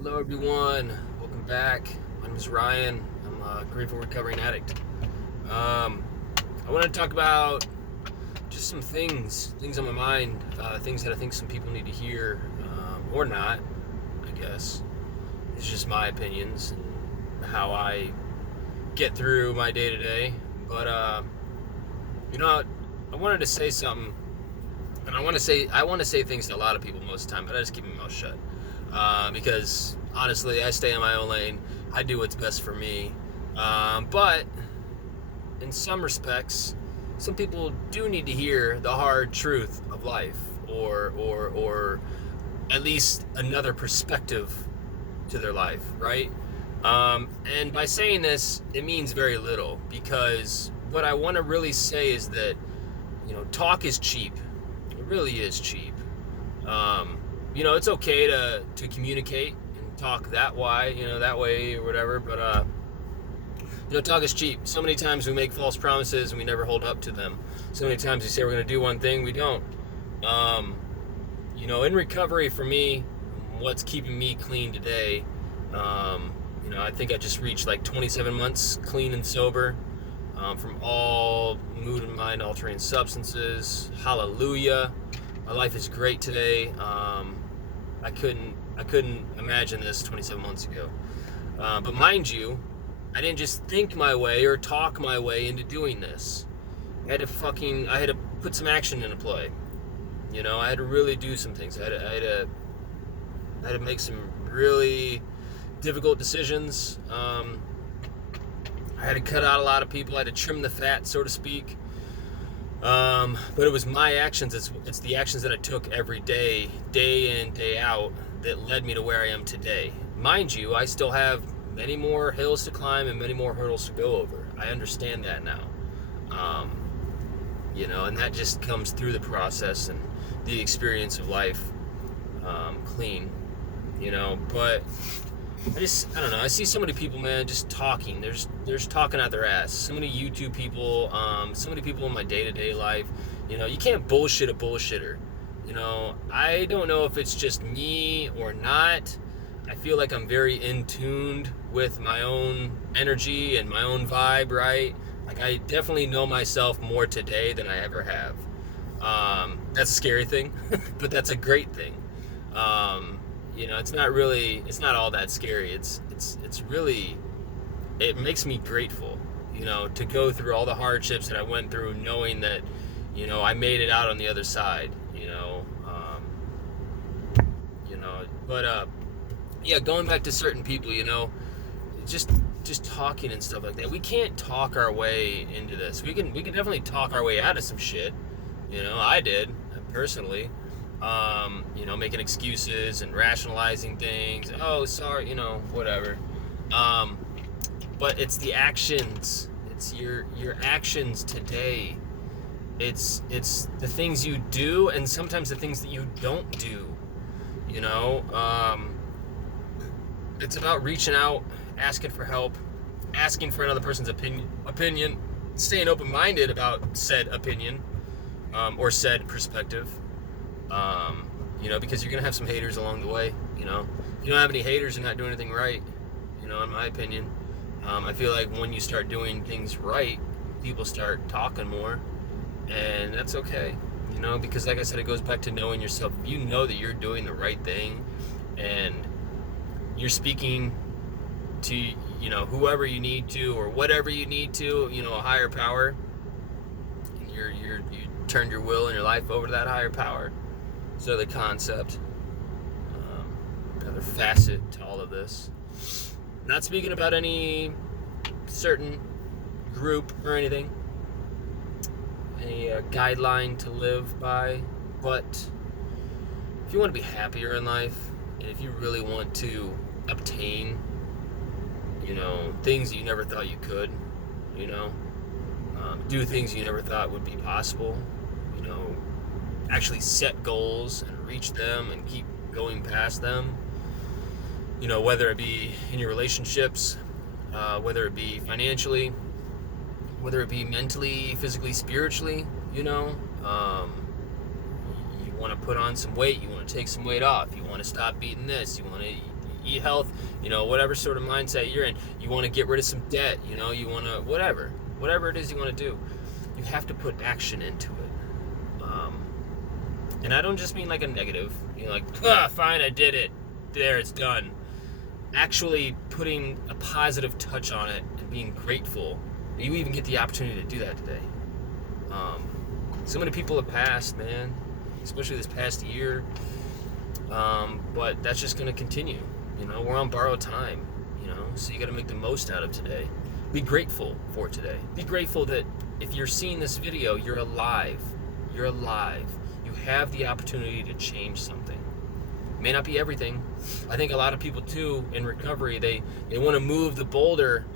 Hello, everyone. Welcome back. My name is Ryan. I'm a grateful recovering addict. I want to talk about just some things on my mind, things that I think some people need to hear, or not, I guess. It's just my opinions and how I get through my day to day. But, you know, I wanted to say something, and I want to say things to a lot of people most of the time, but I just keep my mouth shut. Because honestly, I stay in my own lane. I do what's best for me. But in some respects, some people do need to hear the hard truth of life, or at least another perspective to their life, right? And by saying this, it means very little, because what I want to really say is that talk is cheap. It really is cheap. It's okay to communicate and talk that way or whatever, but talk is cheap. So many times we make false promises and we never hold up to them. So many times we say we're going to do one thing, we don't. In recovery for me, what's keeping me clean today, I think I just reached like 27 months clean and sober, from all mood and mind altering substances. Hallelujah. My life is great today. I couldn't imagine this 27 months ago. But mind you, I didn't just think my way or talk my way into doing this. I had to put some action into play. I had to really do some things. I had to make some really difficult decisions. I had to cut out a lot of people. I had to trim the fat, so to speak. But it was my actions. It's the actions that I took every day in, day out, that led me to where I am today. Mind you, I still have many more hills to climb and many more hurdles to go over. I understand that now. And that just comes through the process and the experience of life, clean. But I don't know. I see so many people, man, just talking. They're just talking out their ass. So many YouTube people, so many people in my day-to-day life. You can't bullshit a bullshitter. I don't know if it's just me or not. I feel like I'm very in tuned with my own energy and my own vibe, right? Like, I definitely know myself more today than I ever have. That's a scary thing, but that's a great thing. It's not all that scary. It's really, it makes me grateful, to go through all the hardships that I went through, knowing that, I made it out on the other side, but yeah, going back to certain people, just talking and stuff like that. We can't talk our way into this. We can definitely talk our way out of some shit. I did personally. Making excuses and rationalizing things. Oh, sorry, whatever. But it's the actions. It's your actions today. It's the things you do, and sometimes the things that you don't do. It's about reaching out, asking for help, asking for another person's opinion, staying open-minded about said opinion, or said perspective. Because you're gonna have some haters along the way. If you don't have any haters, you're not doing anything right. In my opinion, I feel like when you start doing things right, people start talking more, and that's okay. Because like I said, it goes back to knowing yourself. If you know that you're doing the right thing, and you're speaking to whoever you need to, or whatever you need to, a higher power, and you turned your will and your life over to that higher power. So the concept, another facet to all of this. Not speaking about any certain group or anything, any guideline to live by, but if you want to be happier in life, and if you really want to obtain, things that you never thought you could, do things you never thought would be possible, actually set goals and reach them and keep going past them, whether it be in your relationships, whether it be financially, whether it be mentally, physically, spiritually, you want to put on some weight, you want to take some weight off, you want to stop eating this, you want to eat health, whatever sort of mindset you're in. You want to get rid of some debt, you want to, whatever it is you want to do. You have to put action into it. And I don't just mean like a negative, fine, I did it. There, it's done. Actually putting a positive touch on it and being grateful. You even get the opportunity to do that today. So many people have passed, man, especially this past year. But that's just going to continue. We're on borrowed time, so you got to make the most out of today. Be grateful for today. Be grateful that if you're seeing this video, you're alive. You're alive. You have the opportunity to change something. It may not be everything. I think a lot of people too in recovery, they want to move the boulder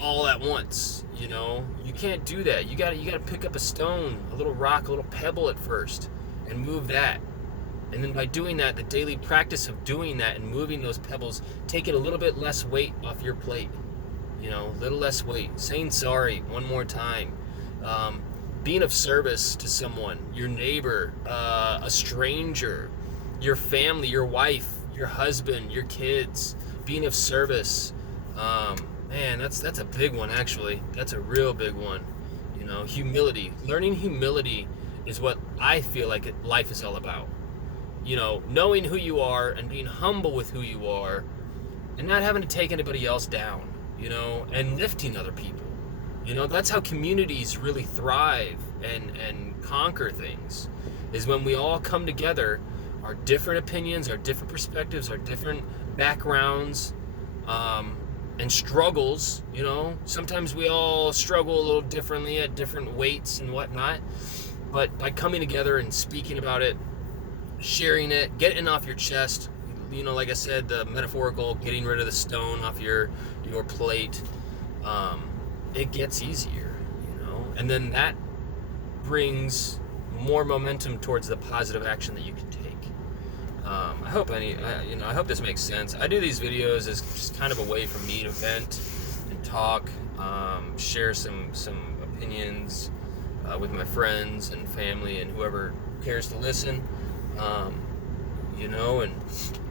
all at once. You can't do that. You got to pick up a stone, a little rock, a little pebble at first, and move that. And then by doing that, the daily practice of doing that and moving those pebbles, taking a little bit less weight off your plate. A little less weight. Saying sorry one more time. Being of service to someone, your neighbor, a stranger, your family, your wife, your husband, your kids. Being of service. Man, that's a big one, actually. That's a real big one. Humility. Learning humility is what I feel like life is all about. Knowing who you are and being humble with who you are and not having to take anybody else down, and lifting other people. That's how communities really thrive and conquer things, is when we all come together, our different opinions, our different perspectives, our different backgrounds, and struggles. Sometimes we all struggle a little differently at different weights and whatnot, but by coming together and speaking about it, sharing it, getting it off your chest, like I said, the metaphorical getting rid of the stone off your plate, it gets easier, and then that brings more momentum towards the positive action that you can take. I hope this makes sense. I do these videos as just kind of a way for me to vent and talk, share some opinions with my friends and family and whoever cares to listen, and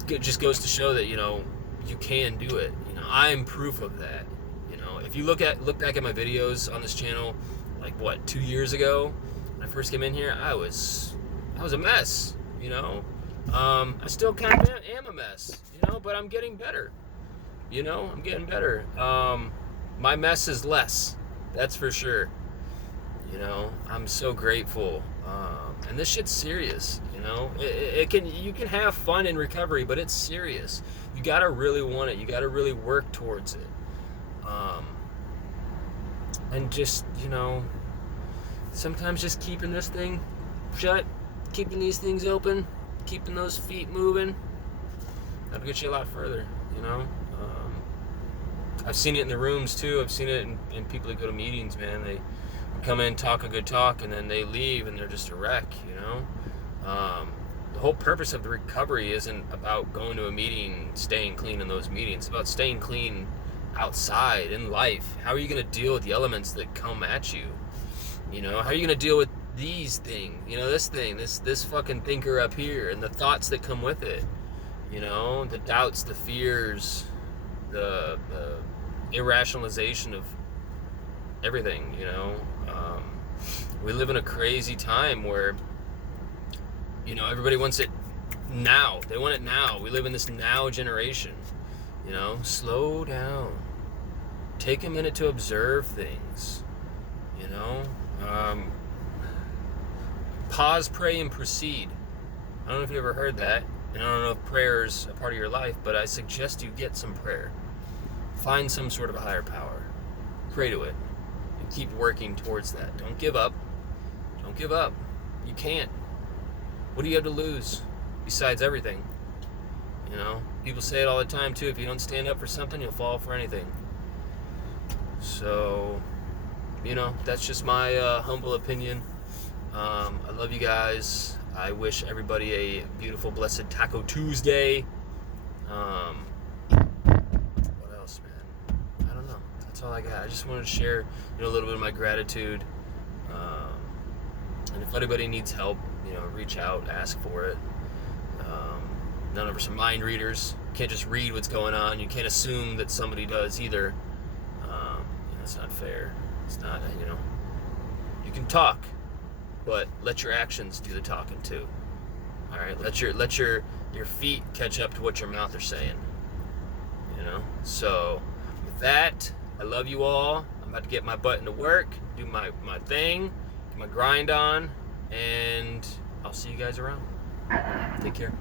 it just goes to show that, you can do it. I'm proof of that. If you look back at my videos on this channel, 2 years ago, when I first came in here, I was a mess, I still kind of am a mess, but I'm getting better, I'm getting better. My mess is less, that's for sure. I'm so grateful. And this shit's serious, you can have fun in recovery, but it's serious. You gotta really want it. You gotta really work towards it. And just, sometimes just keeping this thing shut, keeping these things open, keeping those feet moving, that'll get you a lot further, I've seen it in the rooms too. I've seen it in people that go to meetings, man. They come in, talk a good talk, and then they leave and they're just a wreck, The whole purpose of the recovery isn't about going to a meeting, staying clean in those meetings. It's about staying clean outside in life. How are you going to deal with the elements that come at you? How are you going to deal with these things? This fucking thinker up here and the thoughts that come with it. The doubts, the fears, the irrationalization of everything. We live in a crazy time where everybody wants it now. They want it now. We live in this now generation. Slow down. Take a minute to observe things. Pause, pray, and proceed. I don't know if you ever heard that. And I don't know if prayer is a part of your life, but I suggest you get some prayer. Find some sort of a higher power. Pray to it. And keep working towards that. Don't give up. Don't give up. You can't. What do you have to lose besides everything? People say it all the time too. If you don't stand up for something, you'll fall for anything. So, that's just my humble opinion. I love you guys. I wish everybody a beautiful, blessed Taco Tuesday. What else, man? I don't know. That's all I got. I just wanted to share, a little bit of my gratitude. And if anybody needs help, reach out, ask for it. None of us are mind readers. You can't just read what's going on. You can't assume that somebody does either. It's not fair. It's not, you can talk, but let your actions do the talking too. All right, let your feet catch up to what your mouth are saying. So with that, I love you all. I'm about to get my butt into work, do my thing, get my grind on, and I'll see you guys around. Take care.